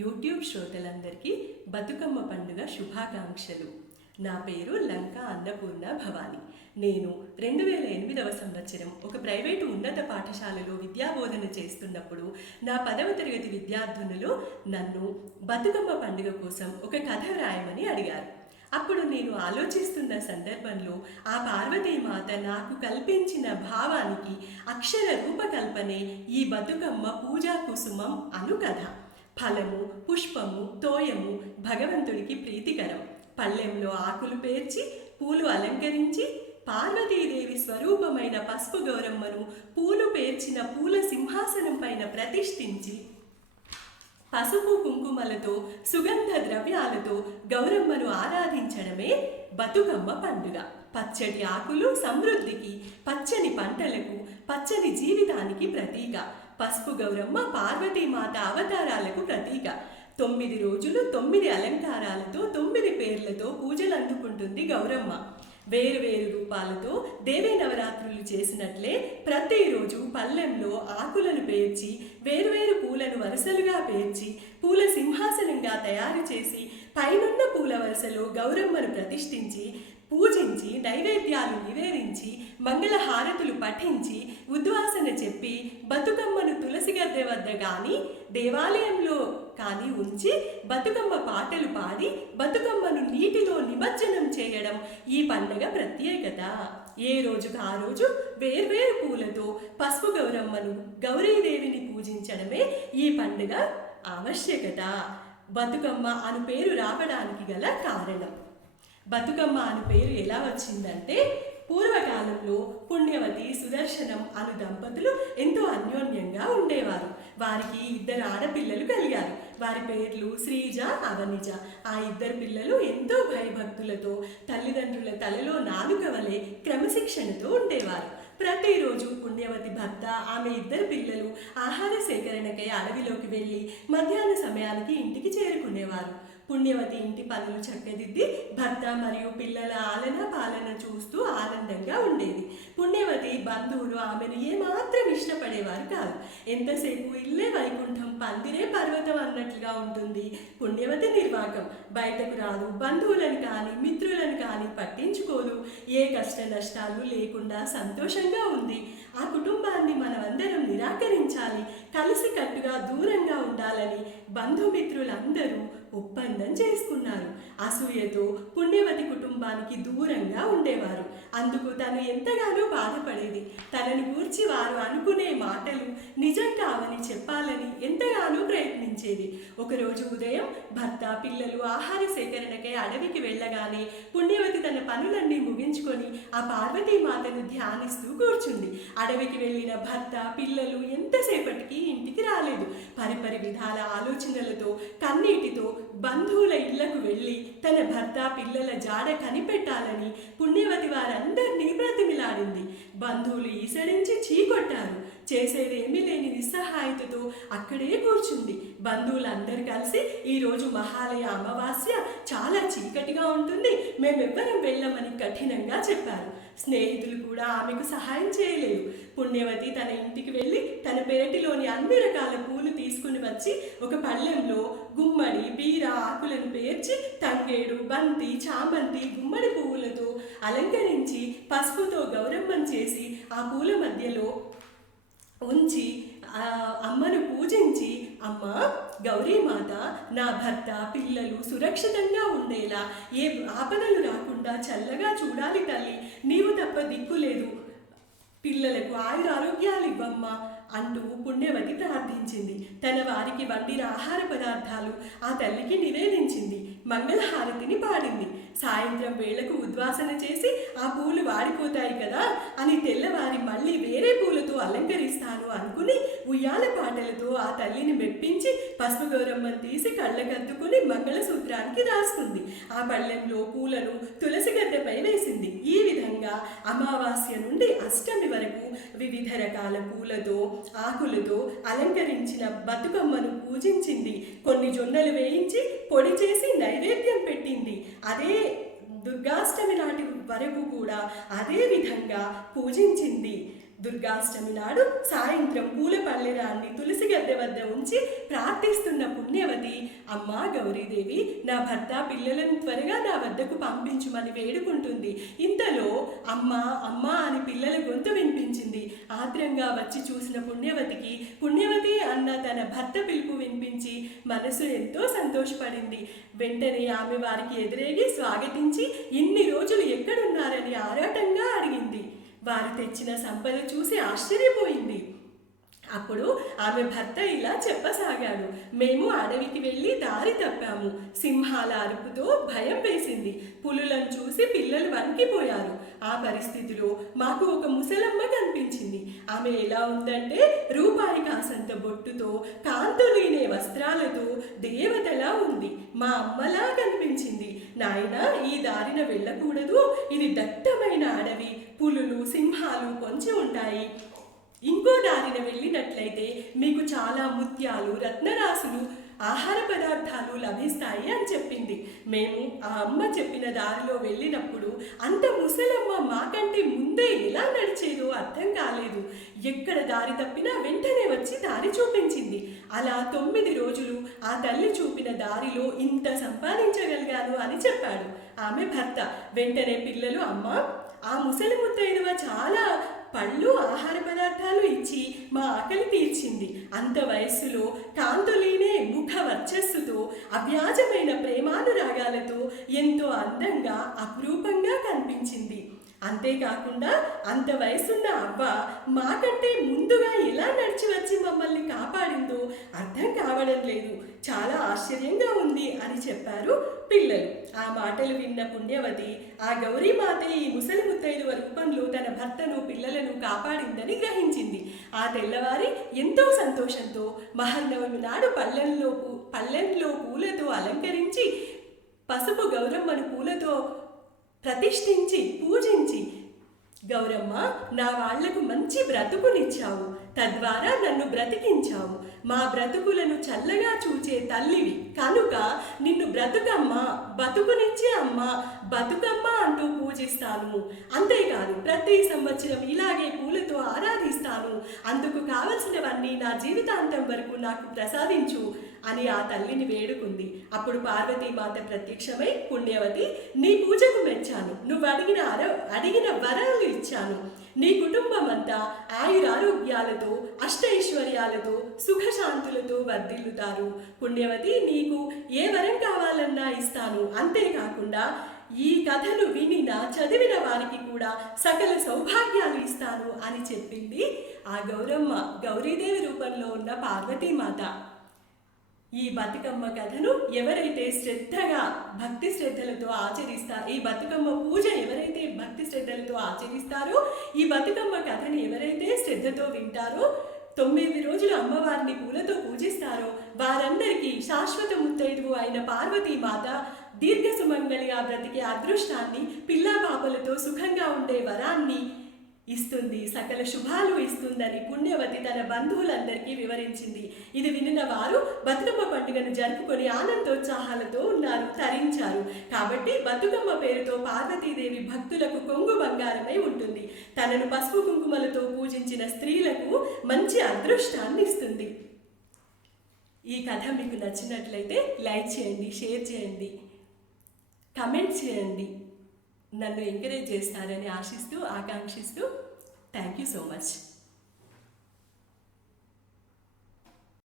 YouTube శ్రోతలందరికీ బతుకమ్మ పండుగ శుభాకాంక్షలు. నా పేరు లంకా అన్నపూర్ణ భవాని. నేను 2008వ సంవత్సరం ఒక ప్రైవేటు ఉన్నత పాఠశాలలో విద్యాబోధన చేస్తున్నప్పుడు నా 10వ తరగతి విద్యార్థినులు నన్ను బతుకమ్మ పండుగ కోసం ఒక కథ రాయమని అడిగారు. అప్పుడు నేను ఆలోచిస్తున్న సందర్భంలో ఆ పార్వతీమాత నాకు కల్పించిన భావానికి అక్షర రూపకల్పనే ఈ బతుకమ్మ పూజా కుసుమం అను కథ. ఫలము, పుష్పము, తోయము భగవంతుడికి ప్రీతికరం. పళ్ళెంలో ఆకులు పేర్చి పూలు అలంకరించి పార్వతీదేవి స్వరూపమైన పసుపు గౌరమ్మను పూలు పేర్చిన పూల సింహాసనం పైన ప్రతిష్ఠించి పసుపు కుంకుమలతో సుగంధ ద్రవ్యాలతో గౌరమ్మను ఆరాధించడమే బతుకమ్మ పండుగ. పచ్చటి ఆకులు సమృద్ధికి, పచ్చని పంటలకు, పచ్చని జీవితానికి ప్రతీక. పసుపు గౌరమ్మ పార్వతీమాత అవతారాలకు ప్రతీక. 9 రోజులు 9 అలంకారాలతో 9 పేర్లతో పూజలు అందుకుంటుంది గౌరమ్మ. వేరు రూపాలతో దేవీ నవరాత్రులు చేసినట్లే ప్రతిరోజు పళ్ళెంలో ఆకులను పేర్చి వేరువేరు పూలను వరుసలుగా పేర్చి పూల సింహాసనంగా తయారు చేసి పైనున్న పూల వరుసలో గౌరమ్మను ప్రతిష్ఠించి పూజించి నైవేద్యాలు నివేదించి మంగళ హారతులు పఠించి ఉద్వాసన చెప్పి బతుకమ్మను తులసి గద్దె వద్ద కానీ దేవాలయంలో కానీ ఉంచి బతుకమ్మ పాటలు పాడి బతుకమ్మను నీటిలో నిమజ్జనం చేయడం ఈ పండుగ ప్రత్యేకత. ఏ రోజుకు ఆ రోజు వేర్వేరు పూలతో పసుపు గౌరమ్మను గౌరీదేవిని పూజించడమే ఈ పండుగ ఆవశ్యకత. బతుకమ్మ అను పేరు రావడానికి గల కారణం. బతుకమ్మ అను పేరు ఎలా వచ్చిందంటే, పూర్వకాలంలో పుణ్యవతి, సుదర్శనం అను దంపతులు ఎంతో అన్యోన్యంగా ఉండేవారు. వారికి 2 ఆడపిల్లలు కలిగారు. వారి పేర్లు శ్రీజ, అవనిజ. ఆ 2 పిల్లలు ఎంతో భయభక్తులతో తల్లిదండ్రుల తలలో నాలుక వలె క్రమశిక్షణతో ఉండేవారు. ప్రతిరోజు పుణ్యవతి భర్త, ఆమె 2 పిల్లలు ఆహార సేకరణకై అడవిలోకి వెళ్ళి మధ్యాహ్న సమయానికి ఇంటికి చేరుకునేవారు. పుణ్యవతి ఇంటి పనులు చక్కదిద్ది భర్త మరియు పిల్లల ఆలన పాలన చూస్తూ ఆనందంగా ఉండేది. పుణ్యవతి బంధువులు ఆమెను ఏమాత్రం ఇష్టపడేవారు కాదు. ఎంతసేపు ఇల్లే వైకుంఠం, పందిరే పర్వతం అన్నట్లుగా ఉంటుంది పుణ్యవతి నిర్వాకం. బయటకు రాదు, బంధువులను కానీ మిత్రులను కానీ పట్టించుకోదు. ఏ కష్ట నష్టాలు లేకుండా సంతోషంగా ఉంది. ఆ కుటుంబాన్ని మనమందరం నిరాకరించాలి, కలిసి కట్టుగా దూరంగా ఉండాలని బంధుమిత్రులందరూ ఒప్పందం చేసుకున్నారు. అసూయతో పుణ్యవతి కుటుంబానికి దూరంగా ఉండేవారు. అందుకు తను ఎంతగానో బాధపడేది. తనని గూర్చి వారు అనుకునే మాటలు నిజం కావని చెప్పాలని ఎంతగానో ప్రయత్నించేది. ఒకరోజు ఉదయం భర్త, పిల్లలు ఆహార సేకరణకై అడవికి వెళ్ళగానే పుణ్యవతి తన పనులన్నీ ముగించుకొని ఆ పార్వతీమాతను ధ్యానిస్తూ కూర్చుంది. అడవికి వెళ్ళిన భర్త, పిల్లలు ఎంతసేపటికి ఇంటికి రాలేదు. పరిపరి విధాల ఆలోచనలతో కన్నీటితో బంధువుల ఇళ్లకు వెళ్ళి తన భర్త, పిల్లల జాడ కనిపెట్టాలని పుణ్యవతి వారందరినీ బ్రతిమిలాడింది. బంధువులు ఈసడించి చీకొట్టారు. చేసేదేమీ లేని నిస్సహాయతతో అక్కడే కూర్చుంది. బంధువులందరూ కలిసి ఈరోజు మహాలయ అమావాస్య, చాలా చీకటిగా ఉంటుంది, మేమెవ్వరం వెళ్ళమని కఠినంగా చెప్పారు. స్నేహితులు కూడా ఆమెకు సహాయం చేయలేదు. పుణ్యవతి తన ఇంటికి వెళ్ళి తన పెరటిలోని అన్ని రకాల పూలు తీసుకుని వచ్చి ఒక పళ్ళెంలో గుమ్మడి, బీర ఆకులను పేర్చి తంగేడు, బంతి, చామంతి, గుమ్మడి పువ్వులతో అలంకరించి పసుపుతో గౌరమ్మను చేసి ఆ పూల మధ్యలో ఉంచి అమ్మను పూజించి, అమ్మ గౌరీమాత, నా భర్త, పిల్లలు సురక్షితంగా ఉండేలా, ఏ ఆపదలు రాకుండా చల్లగా చూడాలి తల్లి, నీవు తప్ప దిక్కు లేదు, పిల్లలకు ఆయురారోగ్యాలు ఇవ్వమ్మా అంటూ పుణ్యవతి ప్రార్థించింది. తన వారికి వండిన ఆహార పదార్థాలు ఆ తల్లికి నివేదించింది. మంగళహారతిని పాడింది. సాయంత్రం వేళకు ఉద్వాసన చేసి ఆ పూలు వాడిపోతాయి కదా అని తెల్లవారి మళ్ళీ వేరే పూలతో అలంకరిస్తాను అనుకుని ఉయ్యాల పాటలతో ఆ తల్లిని మెప్పించి పసుపు గౌరమ్మను తీసి కళ్ళకద్దుకుని మంగళసూత్రానికి రాసుకుంది. ఆ పళ్ళెంలో పూలను తులసి గద్దెపై వేసింది. ఈ విధంగా అమావాస్య నుండి అష్టమి వరకు వివిధ రకాల పూలతో, ఆకులతో అలంకరించిన బతుకమ్మను పూజించింది. కొన్ని జొన్నలు వేయించి పొడి చేసి నైవేద్యం పెట్టింది. అదే దుర్గాష్టమి నాటి వరకు కూడా అదే విధంగా పూజించింది. దుర్గాష్టమి నాడు సాయంత్రం పూల పల్లెరాన్ని తులసి గద్దె వద్ద ఉంచి ప్రార్థిస్తున్న పుణ్యవతి, అమ్మా గౌరీదేవి, నా భర్త పిల్లలను త్వరగా నా వద్దకు పంపించుమని వేడుకుంటుంది. ఇంతలో అమ్మా అమ్మా అని పిల్లల గొంతు వినిపించింది. ఆత్రంగా వచ్చి చూసిన పుణ్యవతికి పుణ్యవతి అన్న తన భర్త పిలుపు వినిపించి మనసు ఎంతో సంతోషపడింది. వెంటనే ఆమె వారికి ఎదురేగి స్వాగతించి ఇన్ని రోజులు ఎక్కడున్నారని ఆరాటంగా అడిగింది. వారు తెచ్చిన సంపద చూసి ఆశ్చర్యపోయింది. అప్పుడు ఆమె భర్త ఇలా చెప్పసాగాడు. మేము అడవికి వెళ్ళి దారి తప్పాము. సింహాల అరుపుతో భయం వేసింది. పులులను చూసి పిల్లలు వణికిపోయారు. ఆ పరిస్థితిలో మాకు ఒక ముసలమ్మ కనిపించింది. ఆమె ఎలా ఉందంటే రూపాయి కాసంత బొట్టుతో, కాంతులీనే వస్త్రాలతో దేవతలా ఉంది. మా అమ్మలా కనిపించింది. నాయనా, ఈ దారిన వెళ్ళకూడదు. ఇది దట్టమైన అడవి. పులులు, సింహాలు పొంచి ఉంటాయి. ఇంకో దారిన వెళ్ళినట్లయితే మీకు చాలా ముత్యాలు, రత్నరాసులు, ఆహార పదార్థాలు లభిస్తాయి అని చెప్పింది. మేము ఆ అమ్మ చెప్పిన దారిలో వెళ్ళినప్పుడు అంత ముసలమ్మ మాకంటే ముందే ఎలా నడిచేదో అర్థం కాలేదు. ఎక్కడ దారి తప్పినా వెంటనే వచ్చి దారి చూపించింది. అలా 9 రోజులు ఆ తల్లి చూపిన దారిలో ఇంత సంపాదించగలిగాను అని చెప్పాడు ఆమె భర్త. వెంటనే పిల్లలు, అమ్మ, ఆ ముసలి ముత్తైదువ చాలా పళ్ళు, ఆహార పదార్థాలు ఇచ్చి మా ఆకలి తీర్చింది. అంత వయస్సులో కాంతులీనే ముఖ వర్చస్సుతో, అవ్యాజమైన ప్రేమానురాగాలతో ఎంతో అందంగా అపురూపంగా కనిపించింది. అంతేకాకుండా అంత వయసున్న అవ్వ మాకంటే ముందుగా ఎలా నడిచి వచ్చి మమ్మల్ని కాపాడిందో అర్థం కావడం లేదు. చాలా ఆశ్చర్యంగా ఉంది అని చెప్పారు పిల్లలు. ఆ మాటలు విన్న పుణ్యవతి, ఆ గౌరీమాతే ఈ ముసలి ముత్తైదువ రూపంలో తన భర్తను, పిల్లలను కాపాడిందని గ్రహించింది. ఆ తెల్లవారి ఎంతో సంతోషంతో మహర్నవమి నాడు పల్లెంలో పూలతో అలంకరించి పసుపు గౌరమ్మను పూలతో ప్రతిష్ఠించి పూజించి, గౌరమ్మ, నా వాళ్లకు మంచి బ్రతుకునిచ్చావు, తద్వారా నన్ను బ్రతికించావు. మా బ్రతుకులను చల్లగా చూచే తల్లివి కనుక నిన్ను బ్రతుకమ్మ, బతుకునిచ్చే అమ్మ, బతుకమ్మ అంటూ పూజిస్తాను. అంతేకాదు ప్రతి సంవత్సరం ఇలాగే పూలతో ఆరాధిస్తాను. అందుకు కావలసినవన్నీ నా జీవితాంతం వరకు నాకు ప్రసాదించు అని ఆ తల్లిని వేడుకుంది. అప్పుడు పార్వతీమాత ప్రత్యక్షమై, పుణ్యవతి, నీ పూజకు మెచ్చాను. నువ్వు అడిగిన వరాలు ఇచ్చాను. నీ కుటుంబం అంతా ఆయురారోగ్యాలతో, అష్టైశ్వర్యాలతో, సుఖశాంతులతో వర్ధిల్లుతారు. పుణ్యవతి, నీకు ఏ వరం కావాలన్నా ఇస్తాను. అంతేకాకుండా ఈ కథను వినిన, చదివిన వారికి కూడా సకల సౌభాగ్యాలు ఇస్తాను అని చెప్పింది ఆ గౌరమ్మ, గౌరీదేవి రూపంలో ఉన్న పార్వతీమాత. ఈ బతుకమ్మ కథను ఎవరైతే శ్రద్ధగా భక్తి శ్రద్ధలతో ఈ బతుకమ్మ పూజ ఎవరైతే భక్తి శ్రద్ధలతో ఆచరిస్తారో, ఈ బతుకమ్మ కథని ఎవరైతే శ్రద్ధతో వింటారో, 9 రోజులు అమ్మవారిని పూలతో పూజిస్తారో వారందరికీ శాశ్వత ముత్తైదువు అయిన పార్వతీమాత దీర్ఘ సుమంగళిగా బ్రతికే అదృష్టాన్ని, పిల్లా పాపలతో సుఖంగా ఉండే వరాన్ని ఇస్తుంది, సకల శుభాలు ఇస్తుందని పుణ్యవతి తన బంధువులందరికీ వివరించింది. ఇది వినిన వారు బతుకమ్మ పండుగను జరుపుకొని ఆనందోత్సాహాలతో ఉన్నారు, తరించారు. కాబట్టి బతుకమ్మ పేరుతో పార్వతీదేవి భక్తులకు కొంగు బంగారమై ఉంటుంది. తనను పసుపు కుంకుమలతో పూజించిన స్త్రీలకు మంచి అదృష్టాన్ని ఇస్తుంది. ఈ కథ మీకు నచ్చినట్లయితే లైక్ చేయండి, షేర్ చేయండి, కమెంట్ చేయండి. నన్ను ఎంకరేజ్ చేస్తారని ఆశిస్తూ, ఆకాంక్షిస్తూ, థ్యాంక్ యూ సో మచ్.